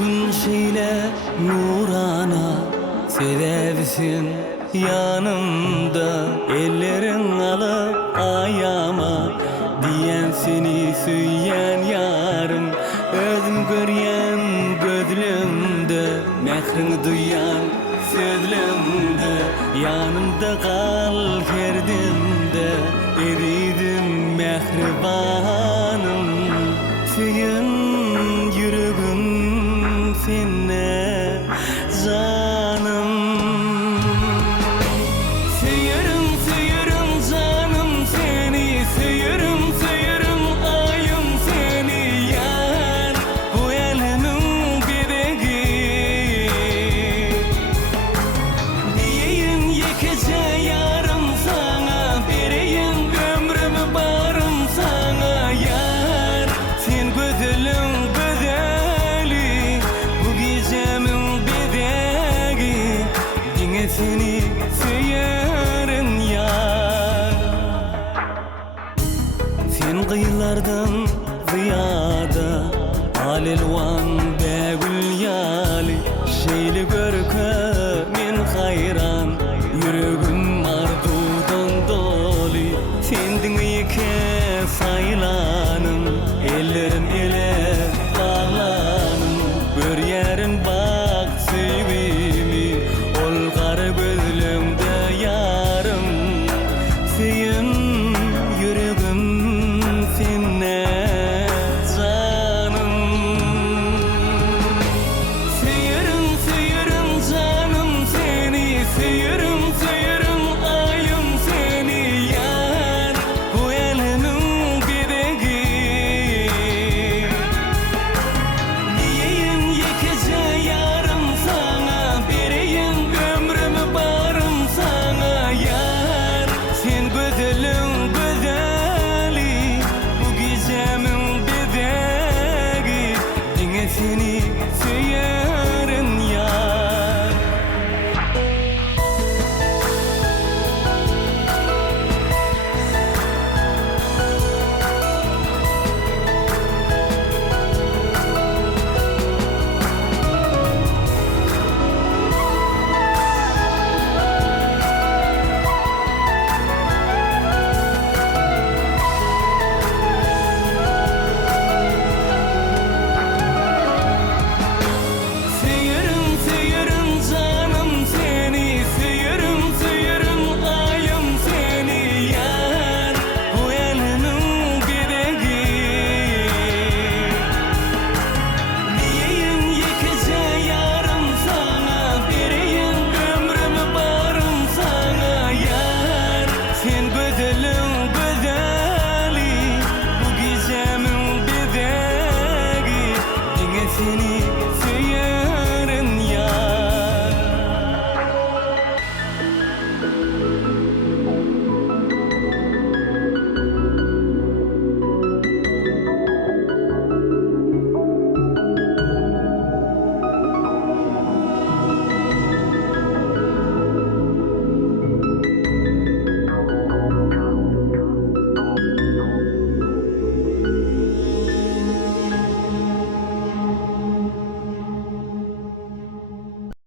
Gün şeyle nurana sevevsin yanımda. Ellerin alıp ayama diyen seni süyen yarım. Özüm göryen gözlümde, mehrini duyan sözlümde. Yanımda kal herdimde, eridim mehribanım. Süyün yüreğim sene canım. Seyerim seyerim canım seni, seyerim seyerim ayım seni yar. Bu elimin bebeği diyeyim yekece yarım sana, vereyim ömrümü barım sana yar. Sen gözülün güzeli, bu gecemin bebeği, dine seni seyerim yar. Sen kıyılardan ziyada alelvan begül yali, şeyli görke men hayran, yüreğim arzudan doli. Sendin ike saylanım, ellerim ele bağlanım. Bir yerin bak sevimi, ol kara gözlümde yarım. Seyin yüreğim sene canım. Seyerim seyerim canım seni, seyerim seyerim ayım seni yar. Bu elimin bebeği diyeyim yekece yarım sana, vereyim ömrümü barım sana yar. Sen gözülün güzeli, bu gecemin bebeği, dine seni seyerim yar. Seyerim seyerim canım seni, seyerim seyerim ayım seni yar. Bu elimin bebeği diyeyim yekece yarım sana, vereyim ömrümü barım sana yar. Sen gözülün güzeli, bu gecemin bebeği, dine seni